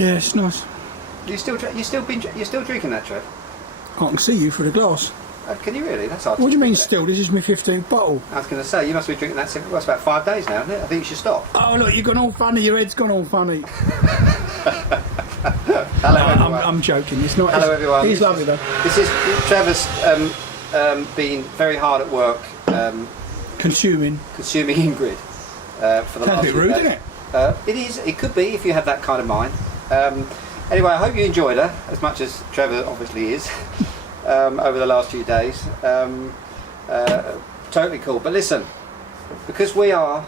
Yeah, it's nice. You're still drinking that, Trev? I can see you through the glass. Can you really? That's hard. What do you mean still? This is my 15th bottle. I was going to say, you must be drinking that since about 5 days now, isn't it? I think you should stop. Oh look, you've gone all funny, your head's gone all funny. Hello everyone. I'm joking, it's not. Hello everyone. He's lovely though. This is Trevor's been very hard at work consuming Ingrid for the last a bit rude, isn't it? It is, it could be if you have that kind of mind. Anyway, I hope you enjoyed her as much as Trevor obviously is over the last few days. Totally cool. But listen, because we are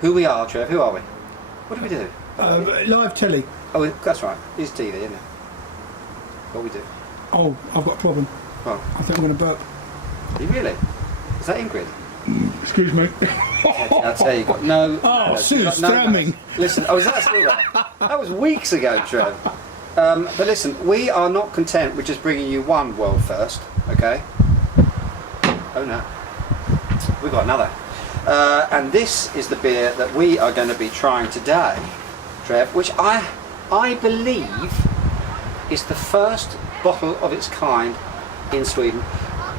who we are, Trev, who are we? What do we do? Live telly. Oh, that's right. It's TV, isn't it? What we do. Oh, I've got a problem. Well, I think I'm going to burp. are you really? Is that Ingrid? Excuse me. I'll tell you, got no. Oh, Sue's drumming. Listen, oh, is that still there? That was weeks ago, Trev. But listen, we are not content with just bringing you one world first, okay? Oh no, we've got another. And this is the beer that we are going to be trying today, Trev, which I believe is the first bottle of its kind in Sweden.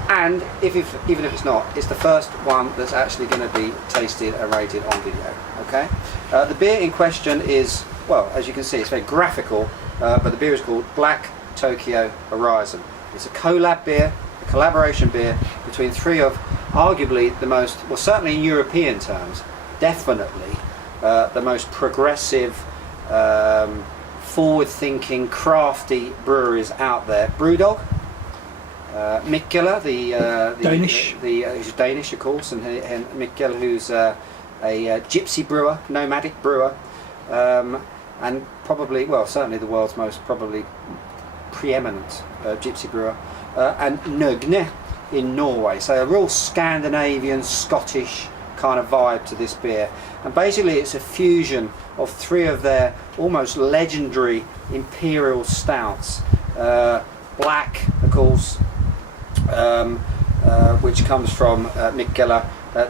And even if it's not, it's the first one that's actually going to be tasted and rated on video. Okay. The beer in question is, well, as you can see, it's very graphical, but the beer is called Black Tokyo Horizon. It's a collab beer, a collaboration beer between three of arguably the most, well, certainly in European terms, definitely the most progressive, forward-thinking, crafty breweries out there. BrewDog. Mikkeller, the Danish, who's Danish of course, and Mikkeller, who's a gypsy brewer, nomadic brewer, and probably, well, certainly the world's most probably preeminent gypsy brewer, and Nogne in Norway. So a real Scandinavian, Scottish kind of vibe to this beer, and basically it's a fusion of three of their almost legendary imperial stouts. Black, of course. Which comes from Mikkeller,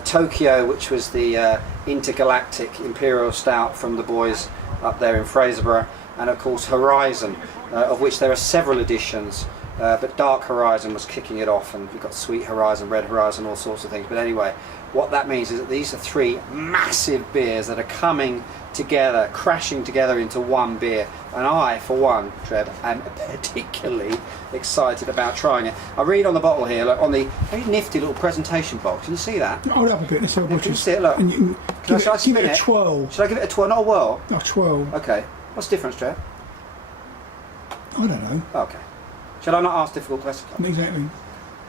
Tokyo, which was the intergalactic imperial stout from the boys up there in Fraserburgh, and of course Horizon, of which there are several editions, but Dark Horizon was kicking it off, and we've got Sweet Horizon, Red Horizon, all sorts of things. But anyway, what that means is that these are three massive beers that are coming together, crashing together into one beer, and I, for one, Trev, am particularly excited about trying it. I read on the bottle here, look, on the very nifty little presentation box. Can you see that? Hold up a bit. Let's have a Can you see it? Look. Give it a twirl. Should I give it a twirl? Not a whirl? A twirl. Okay. What's the difference, Trev? I don't know. Okay. Shall I not ask difficult questions? Exactly.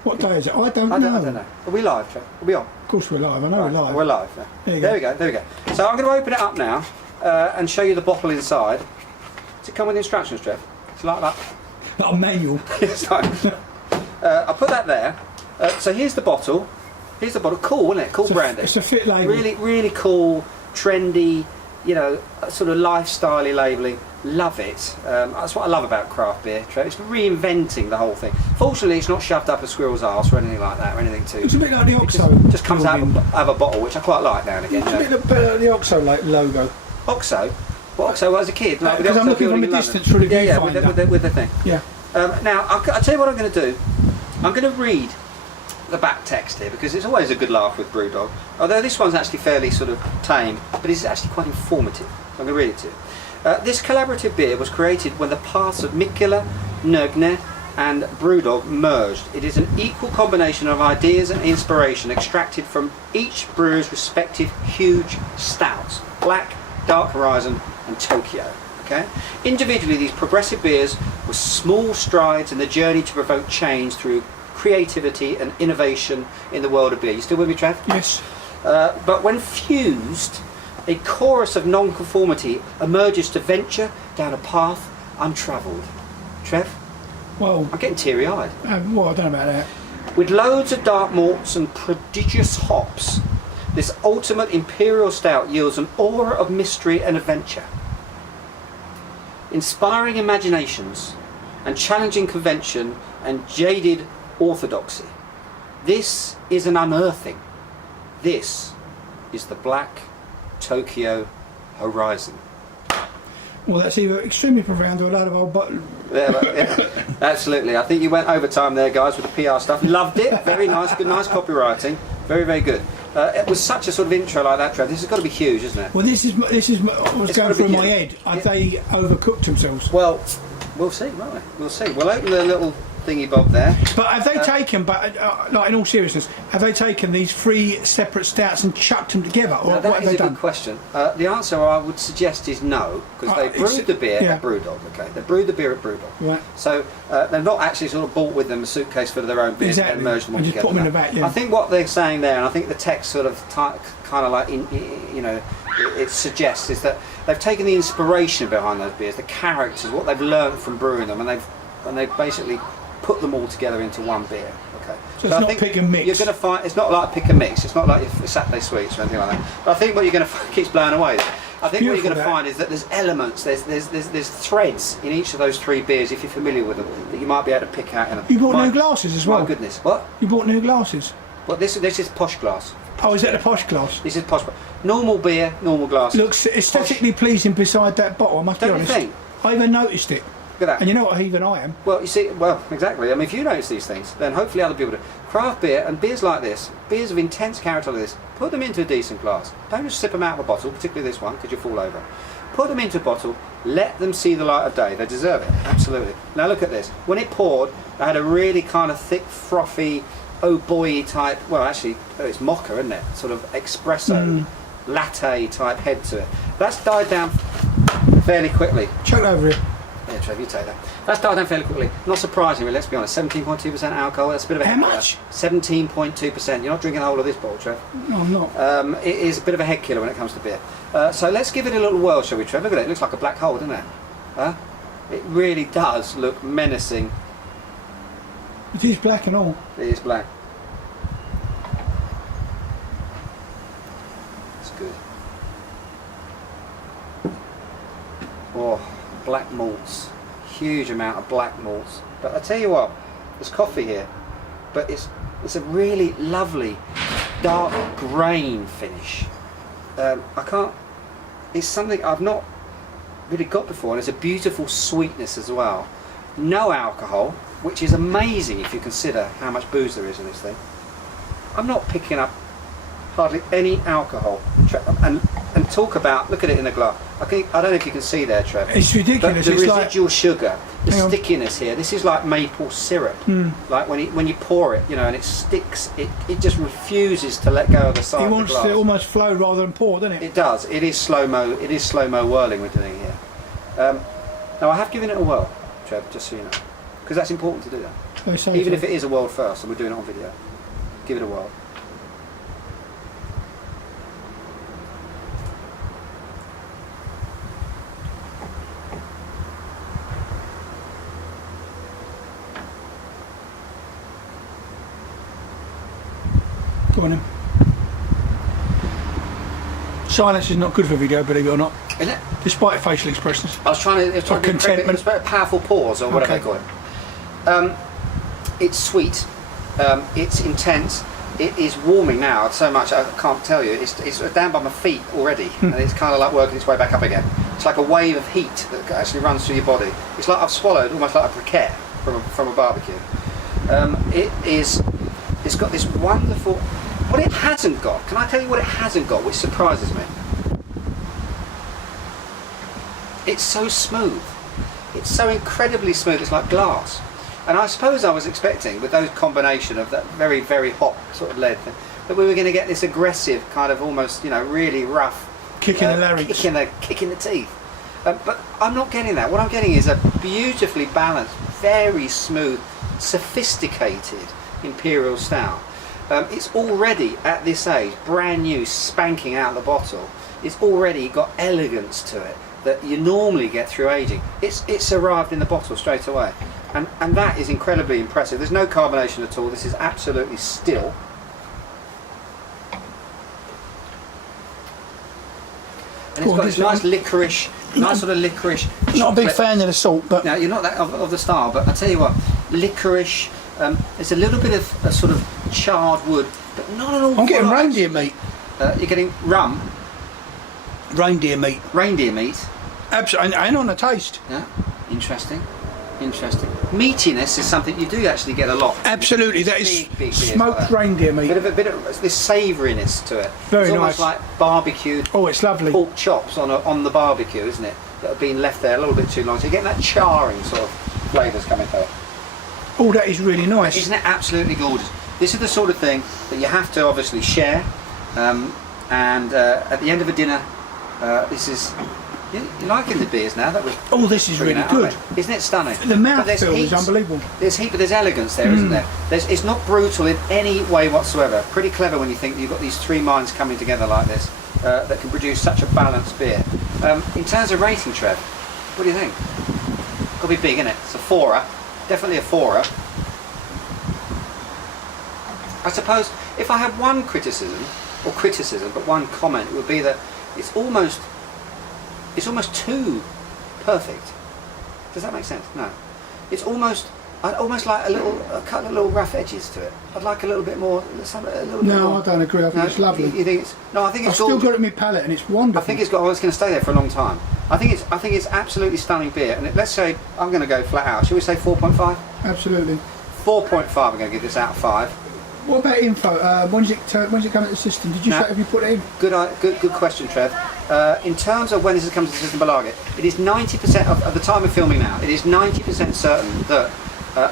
What day is it? I don't know. I don't know. Are we live, Trev? Are we on? Of course we're live. I know Right, we're live. We're live. Yeah. There we go. There we go. So I'm going to open it up now and show you the bottle inside. Does it come with instructions, Trev? It's like that. Like a manual. It's like, I'll put that there. So here's the bottle. Here's the bottle. Cool, isn't it? Cool branding. It's a fit label. Really, really cool, trendy, you know, sort of lifestyle-y labelling. Love it. That's what I love about craft beer, Trev. It's reinventing the whole thing. Fortunately, it's not shoved up a squirrel's arse or anything like that, or anything too. It's a bit like the OXO. It just comes out of a bottle, which I quite like now and again. It's a bit like the OXO logo. OXO? What OXO as a kid? Like Because I'm looking from a distance through the viewfinder. Yeah, with the thing. Yeah. Now, I'll tell you what I'm going to do. I'm going to read the back text here, because it's always a good laugh with BrewDog. Although this one's actually fairly sort of tame, but it's actually quite informative. I'm going to read it to you. This collaborative beer was created when the paths of Mikkeller, Nogne and BrewDog merged. It is an equal combination of ideas and inspiration extracted from each brewer's respective huge stouts, Black, Dark Horizon and Tokyo. Okay? Individually, these progressive beers were small strides in the journey to provoke change through creativity and innovation in the world of beer. You still with me, Trev? Yes. But when fused, a chorus of non-conformity emerges to venture down a path untravelled. Trev? Well, I'm getting teary-eyed. Well, I don't know about that. With loads of dark malts and prodigious hops, this ultimate imperial stout yields an aura of mystery and adventure. Inspiring imaginations and challenging convention and jaded orthodoxy. This is an unearthing. This is the Black Tokyo Horizon. Well, that's either extremely profound or a load of old bottle. Yeah, absolutely. I think you went overtime there, guys, with the PR stuff. Loved it. Very nice. Good, nice copywriting. Very, very good. It was such a sort of intro like that, Trev. This has got to be huge, isn't it? Well, this is what's going through my head. Have they overcooked themselves? Well, we'll see, won't we? We'll see. We'll open the little thingy bob there. But have they taken, like in all seriousness, have they taken these 3 separate stouts and chucked them together, or Now, what that have is they a done? good question. The answer I would suggest is no, because they brewed the beer at BrewDog. Okay, they brewed the beer at BrewDog. Right. So they've not actually sort of bought with them a suitcase full of their own beers and merged them all and just together. put them in the vat. Yeah. I think what they're saying there, and I think the text sort of kind of like it suggests is that they've taken the inspiration behind those beers, the characters, what they've learned from brewing them, and they've basically put them all together into one beer. Okay. So it's not pick and mix. You're going to find it's not like pick and mix. It's not like your Saturday sweets or anything like that. But I think what you're going to find keeps blowing away. I think what you're going to find is that there's elements, there's threads in each of those 3 beers, if you're familiar with them, that you might be able to pick out in them. You bought new glasses as well. My goodness, what? You bought new glasses. Well, this is posh glass. Oh, is that the posh glass? This is posh. Normal beer, normal glass. Looks aesthetically pleasing beside that bottle. I must be Don't you honest. think? I even noticed it. Look at that. And you know what heathen I am. Well, you see, well, exactly. I mean, if you notice these things, then hopefully other people do. Craft beer and beers like this, beers of intense character like this, put them into a decent glass. Don't just sip them out of a bottle, particularly this one, because you fall over. Put them into a bottle, let them see the light of day. They deserve it, absolutely. Now look at this. When it poured, it had a really kind of thick, frothy, oh boy type, well actually, it's mocha, isn't it? Sort of espresso, latte type head to it. That's died down fairly quickly. Chuck it over here. Yeah, Trev, you take that. That's died down fairly quickly. Not surprisingly, let's be honest, 17.2% alcohol, that's a bit of a How much? 17.2%. You're not drinking the whole of this bottle, Trev. No, I'm not. It is a bit of a head killer when it comes to beer. So let's give it a little whirl, shall we, Trev? Look at it, it looks like a black hole, doesn't it? It really does look menacing. It is black and all. It is black. It's good. Oh, black malts. Huge amount of black malts. But I tell you what, there's coffee here, but it's a really lovely dark grain finish. It's something I've not really got before, and it's a beautiful sweetness as well. No alcohol, which is amazing if you consider how much booze there is in this thing. I'm not picking up hardly any alcohol. And talk about, look at it in the glass. I don't know if you can see there, Trev. It's ridiculous. But the it's residual sugar, the stickiness here, this is like maple syrup. Like when you pour it, and it sticks, it just refuses to let go of the side of the glass. It wants to almost flow rather than pour, doesn't it? It does. It is slow-mo. It is slow-mo whirling we're doing here. Now I have given it a whirl, Trev, just so you know, because that's important to do that. Even if it is a whirl first and we're doing it on video, give it a whirl. Go on then. Silence is not good for video, believe it or not. Is it? Despite facial expressions. I was trying to do contentment. it's a powerful pause or whatever they call it. It's sweet. It's intense. It is warming now so much I can't tell you. It's down by my feet already, and it's kind of like working its way back up again. It's like a wave of heat that actually runs through your body. It's like I've swallowed almost like a briquette from a barbecue. It's got this wonderful. What it hasn't got, can I tell you what it hasn't got, which surprises me? It's so smooth. It's so incredibly smooth, it's like glass. And I suppose I was expecting, with those combination of that very, very hot sort of lead, that we were going to get this aggressive kind of almost, really rough kick in the larynx. Kick in the teeth. But I'm not getting that. What I'm getting is a beautifully balanced, very smooth, sophisticated imperial stout. It's already, at this age, brand new, spanking out the bottle. It's already got elegance to it that you normally get through aging. It's arrived in the bottle straight away. And that is incredibly impressive. There's no carbonation at all. This is absolutely still. And it's got this nice licorice, sort of licorice. Not a big fan of the salt, but now you're not that of the style. But I tell you what, licorice. There's a little bit of a sort of charred wood, but not an awful I'm getting lot. reindeer meat. You're getting rum. Reindeer meat. Reindeer meat. Absolutely, and on the taste. Yeah, interesting. Interesting. Meatiness is something you do actually get a lot. Absolutely, that is Big beers smoked like that. reindeer meat. Bit of this savouriness to it. Very it's almost nice. like barbecued Oh, it's lovely. pork chops on the barbecue, isn't it? That have been left there a little bit too long. So you're getting that charring sort of flavours coming through. Oh, that is really nice. Isn't it absolutely gorgeous? This is the sort of thing that you have to obviously share. And at the end of a dinner, this is... You're liking the beers now that we're... Oh, this is really out, good. Isn't it stunning? The mouthfeel is unbelievable. There's elegance there, isn't there? It's not brutal in any way whatsoever. Pretty clever when you think you've got these three minds coming together like this that can produce such a balanced beer. In terms of rating, Trev, what do you think? Got to be big, isn't it? It's a 4er. Definitely a 4er. I suppose if I had one criticism, but one comment, it would be that it's almost too perfect. Does that make sense? No. It's almost, I'd almost like a couple of little rough edges to it. I'd like a little bit more. No, I don't agree. I think it's lovely. You think it's? No, I think it's. I've still got it in my palate, and it's wonderful. I think it's got. Oh, it's going to stay there for a long time. I think it's absolutely stunning beer. And let's say I'm going to go flat out. Shall we say 4.5? Absolutely. 4.5. I'm going to give this out of 5. What about info? When's it come into the system? Did you say, have you put it in? Good question, Trev. In terms of when this comes to the system below it is 90% of the time of filming now. It is 90% certain that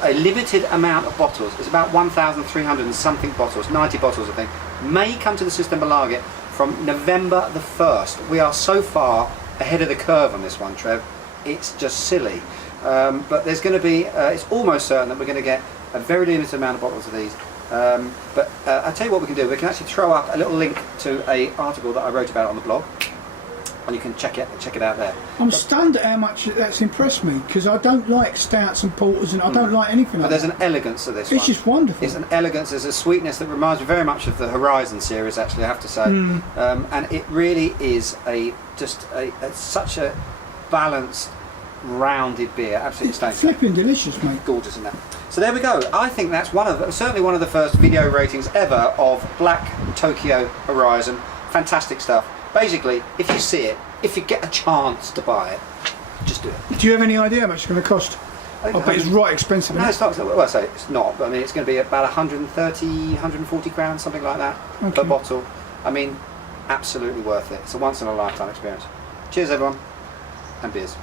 a limited amount of bottles, it's about 1,300 and something bottles, 90 bottles I think, may come to the system below it from November the 1st. We are so far ahead of the curve on this one, Trev. It's just silly. But there's going to be, it's almost certain that we're going to get a very limited amount of bottles of these. But I'll tell you what we can do. We can actually throw up a little link to an article that I wrote about on the blog, and you can check it out there. I'm stunned at how much that's impressed me, because I don't like stouts and porters, and I don't like anything But like there's that. an elegance to this It's one. just wonderful. It's an elegance, there's a sweetness that reminds me very much of the Horizon series, actually, I have to say. And it really is such a balanced, rounded beer. Absolutely It's stunning. flipping delicious, mate. Gorgeous, isn't it? So there we go. I think that's certainly one of the first video ratings ever of Black Tokyo Horizon. Fantastic stuff. Basically, if you see it, if you get a chance to buy it, just do it. Do you have any idea how much it's going to cost? I bet it's right expensive. No, it's not. Well, I say it's not, but I mean it's going to be about 130, 140 grand, something like that, per bottle. I mean, absolutely worth it. It's a once in a lifetime experience. Cheers, everyone, and beers.